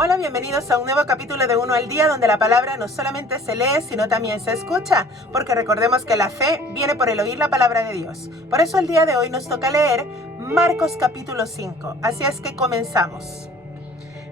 Hola, bienvenidos a un nuevo capítulo de Uno al Día, donde la palabra no solamente se lee, sino también se escucha, porque recordemos que la fe viene por el oír la palabra de Dios. Por eso el día de hoy nos toca leer Marcos capítulo 5, así es que comenzamos.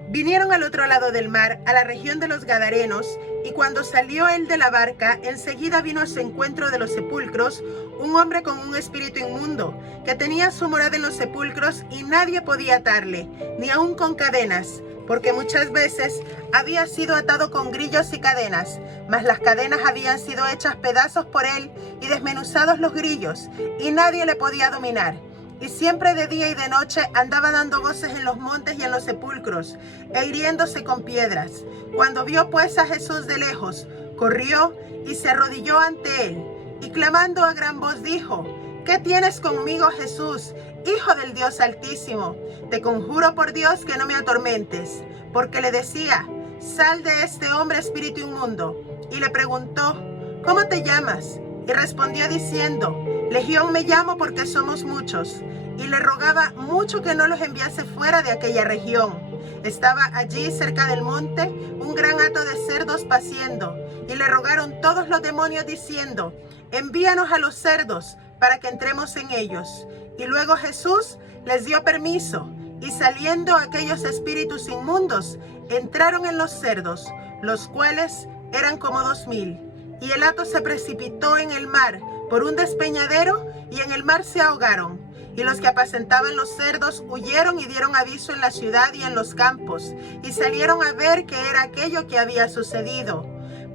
Vinieron al otro lado del mar, a la región de los Gadarenos, y cuando salió él de la barca, enseguida vino a su encuentro de los sepulcros un hombre con un espíritu inmundo, que tenía su morada en los sepulcros y nadie podía atarle, ni aun con cadenas, porque muchas veces había sido atado con grillos y cadenas, mas las cadenas habían sido hechas pedazos por él y desmenuzados los grillos, y nadie le podía dominar. Y siempre de día y de noche andaba dando voces en los montes y en los sepulcros, e hiriéndose con piedras. Cuando vio pues a Jesús de lejos, corrió y se arrodilló ante él, y clamando a gran voz dijo: ¿Qué tienes conmigo, Jesús, Hijo del Dios Altísimo? Te conjuro por Dios que no me atormentes. Porque le decía: sal de este hombre, espíritu inmundo. Y le preguntó: ¿cómo te llamas? Y respondió diciendo: Legión me llamo, porque somos muchos. Y le rogaba mucho que no los enviase fuera de aquella región. Estaba allí cerca del monte un gran hato de cerdos paciendo, y le rogaron todos los demonios diciendo: envíanos a los cerdos para que entremos en ellos. Y luego Jesús les dio permiso, y saliendo aquellos espíritus inmundos, entraron en los cerdos, los cuales eran como 2000. Y el hato se precipitó en el mar por un despeñadero, y en el mar se ahogaron. Y los que apacentaban los cerdos huyeron y dieron aviso en la ciudad y en los campos, y salieron a ver qué era aquello que había sucedido.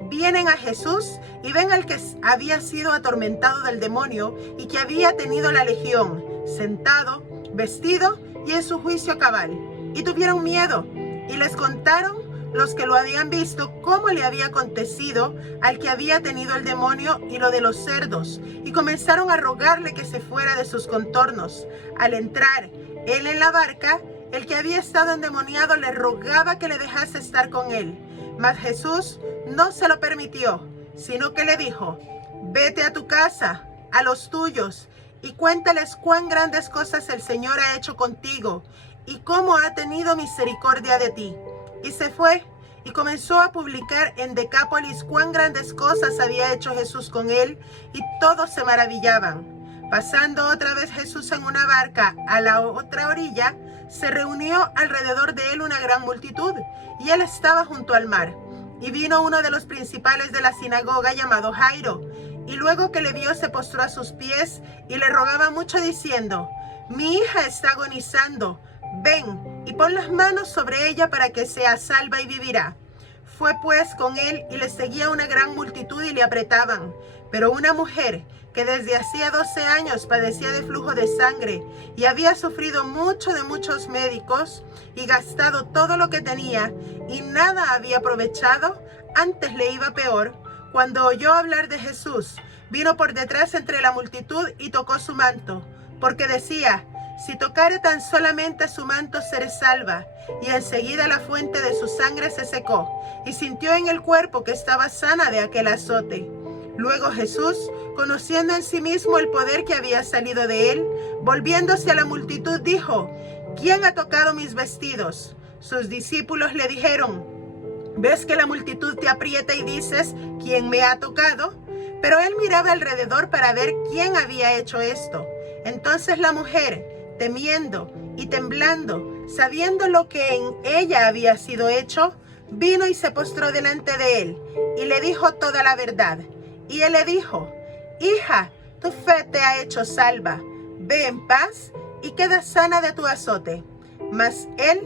Vienen a Jesús y ven al que había sido atormentado del demonio y que había tenido la legión, sentado, vestido y en su juicio cabal. Y tuvieron miedo, y les contaron los que lo habían visto cómo le había acontecido al que había tenido el demonio y lo de los cerdos, y comenzaron a rogarle que se fuera de sus contornos. Al entrar él en la barca, el que había estado endemoniado le rogaba que le dejase estar con él. Mas Jesús no se lo permitió, sino que le dijo: vete a tu casa, a los tuyos, y cuéntales cuán grandes cosas el Señor ha hecho contigo, y cómo ha tenido misericordia de ti. Y se fue, y comenzó a publicar en Decápolis cuán grandes cosas había hecho Jesús con él, y todos se maravillaban. Pasando otra vez Jesús en una barca a la otra orilla, se reunió alrededor de él una gran multitud, y él estaba junto al mar. Y vino uno de los principales de la sinagoga, llamado Jairo, y luego que le vio se postró a sus pies y le rogaba mucho diciendo: mi hija está agonizando, ven y pon las manos sobre ella para que sea salva y vivirá. Fue pues con él, y le seguía una gran multitud y le apretaban. Pero una mujer que desde hacía 12 años padecía de flujo de sangre y había sufrido mucho de muchos médicos y gastado todo lo que tenía y nada había aprovechado, antes le iba peor, cuando oyó hablar de Jesús, vino por detrás entre la multitud y tocó su manto, porque decía: si tocare tan solamente su manto, seré salva. Y enseguida la fuente de su sangre se secó, y sintió en el cuerpo que estaba sana de aquel azote. Luego Jesús, conociendo en sí mismo el poder que había salido de él, volviéndose a la multitud, dijo: ¿quién ha tocado mis vestidos? Sus discípulos le dijeron: ¿ves que la multitud te aprieta y dices: ¿quién me ha tocado? Pero él miraba alrededor para ver quién había hecho esto. Entonces la mujer, temiendo y temblando, sabiendo lo que en ella había sido hecho, vino y se postró delante de él, y le dijo toda la verdad. Y él le dijo: hija, tu fe te ha hecho salva, ve en paz y queda sana de tu azote. Mas él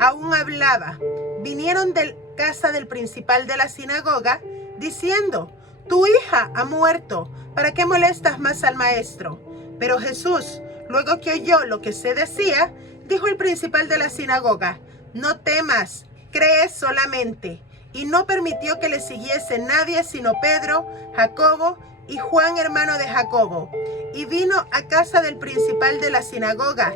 aún hablaba. Vinieron de casa del principal de la sinagoga, diciendo: tu hija ha muerto, ¿para qué molestas más al maestro? Pero Jesús, luego que oyó lo que se decía, dijo el principal de la sinagoga: no temas, cree solamente. Y no permitió que le siguiese nadie sino Pedro, Jacobo y Juan, hermano de Jacobo. Y vino a casa del principal de la sinagoga,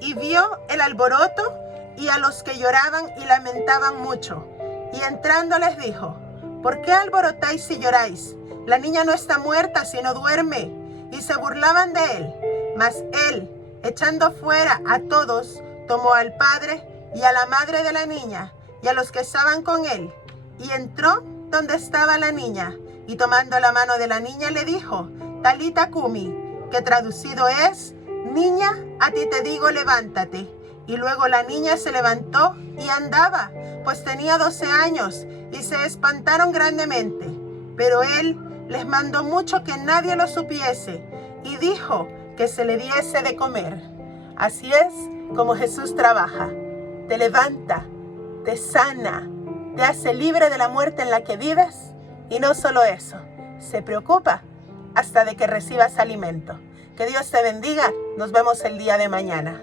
y vio el alboroto y a los que lloraban y lamentaban mucho. Y entrando les dijo: ¿por qué alborotáis y lloráis? La niña no está muerta, sino duerme. Y se burlaban de él. Mas él, echando fuera a todos, tomó al padre y a la madre de la niña, y a los que estaban con él, y entró donde estaba la niña, y tomando la mano de la niña le dijo, Talita Cumi, que traducido es, niña, a ti te digo, levántate. Y luego la niña se levantó y andaba, pues tenía 12 años, y se espantaron grandemente. Pero él les mandó mucho que nadie lo supiese, y dijo que se le diese de comer. Así es como Jesús trabaja. Te levanta, te sana, te hace libre de la muerte en la que vives, y no solo eso, se preocupa hasta de que recibas alimento. Que Dios te bendiga. Nos vemos el día de mañana.